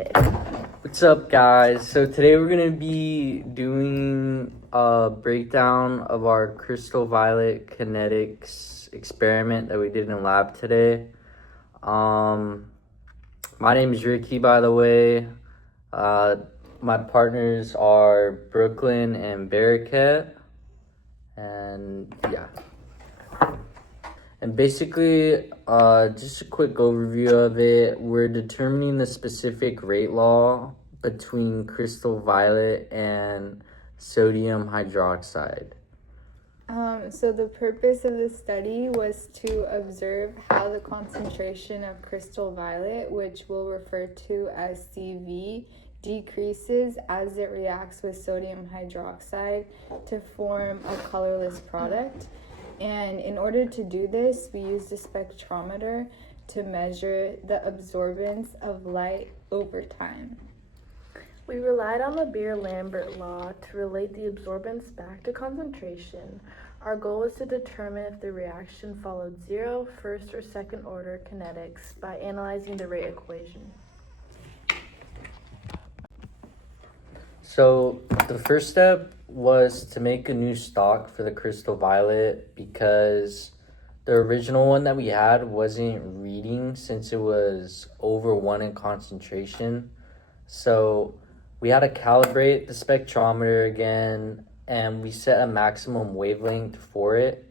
Okay. What's up, guys? So today we're gonna be doing a breakdown of our crystal violet kinetics experiment that we did in lab today. My name is Ricky, by the way. My partners are Brooklyn and Barriquette, and yeah. And basically, just a quick overview of it. We're determining the specific rate law between crystal violet and sodium hydroxide. So the purpose of the study was to observe how the concentration of crystal violet, which we'll refer to as CV, decreases as it reacts with sodium hydroxide to form a colorless product. And in order to do this, we used a spectrometer to measure the absorbance of light over time. We relied on the Beer-Lambert law to relate the absorbance back to concentration. Our goal was to determine if the reaction followed zero, first, or second order kinetics by analyzing the rate equation. So the first step was to make a new stock for the crystal violet because the original one that we had wasn't reading since it was over 1 in concentration. So we had to calibrate the spectrometer again, and we set a maximum wavelength for it.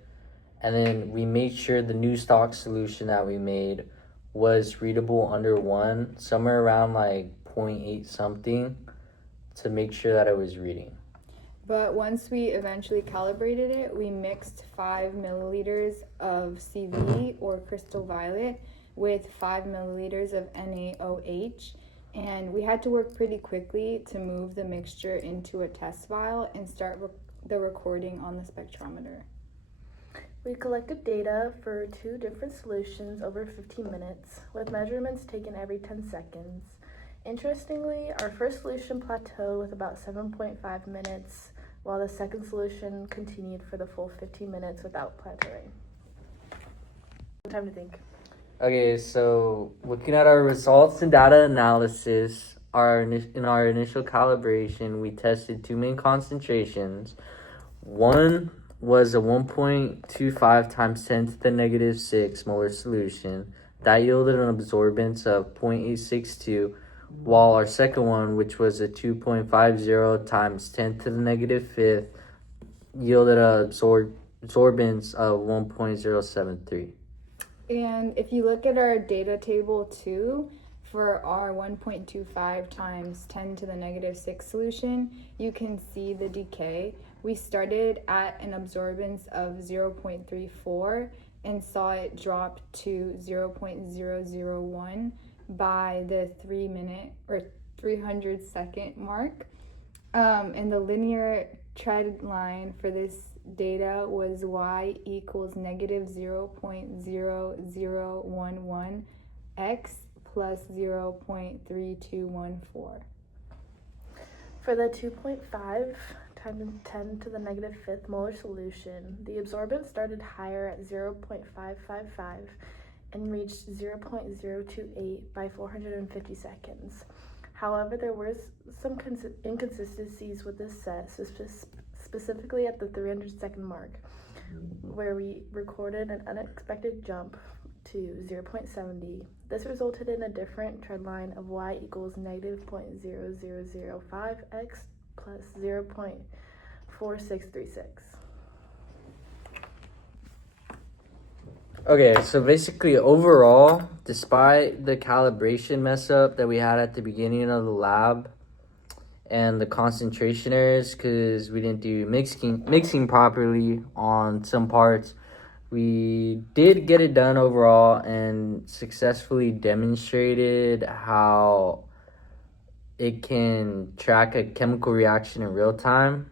And then we made sure the new stock solution that we made was readable under 1, somewhere around like 0.8 something, to make sure that it was reading. But once we eventually calibrated it, we mixed 5 milliliters of CV or crystal violet with 5 milliliters of NaOH. And we had to work pretty quickly to move the mixture into a test vial and start the recording on the spectrometer. We collected data for 2 different solutions over 15 minutes, with measurements taken every 10 seconds. Interestingly, our first solution plateaued with about 7.5 minutes, while the second solution continued for the full 15 minutes without plateauing. Time to think. Okay, so looking at our results and data analysis, in our initial calibration, we tested 2 main concentrations. One was a 1.25 times 10 to the negative 6 molar solution. That yielded an absorbance of 0.862, while our second one, which was a 2.50 times 10 to the negative 5th, yielded an absorbance of 1.073. And if you look at our data table 2, for our 1.25 times 10 to the negative 6 solution, you can see the decay. We started at an absorbance of 0.34 and saw it drop to 0.001 by the 3-minute or 300-second mark. And the linear trend line for this data was y equals negative 0.0011 x plus 0.3214. For the 2.5 times 10 to the negative 5th molar solution, the absorbance started higher at 0.555 and reached 0.028 by 450 seconds. However, there were some inconsistencies with this set, specifically at the 300-second mark, where we recorded an unexpected jump to 0.70. This resulted in a different trend line of y equals negative 0.0005 x plus 0.4636. Okay, so basically overall, despite the calibration mess up that we had at the beginning of the lab and the concentration errors because we didn't do mixing properly on some parts, we did get it done overall and successfully demonstrated how it can track a chemical reaction in real time.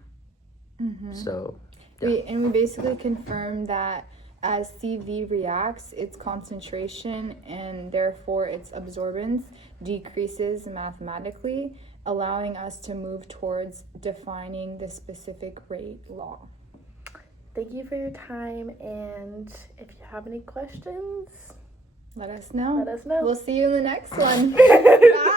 Mm-hmm. So we basically confirmed that as CV reacts, its concentration and therefore its absorbance decreases mathematically, allowing us to move towards defining the specific rate law. Thank you for your time, and if you have any questions, let us know. Let us know. We'll see you in the next one. Bye.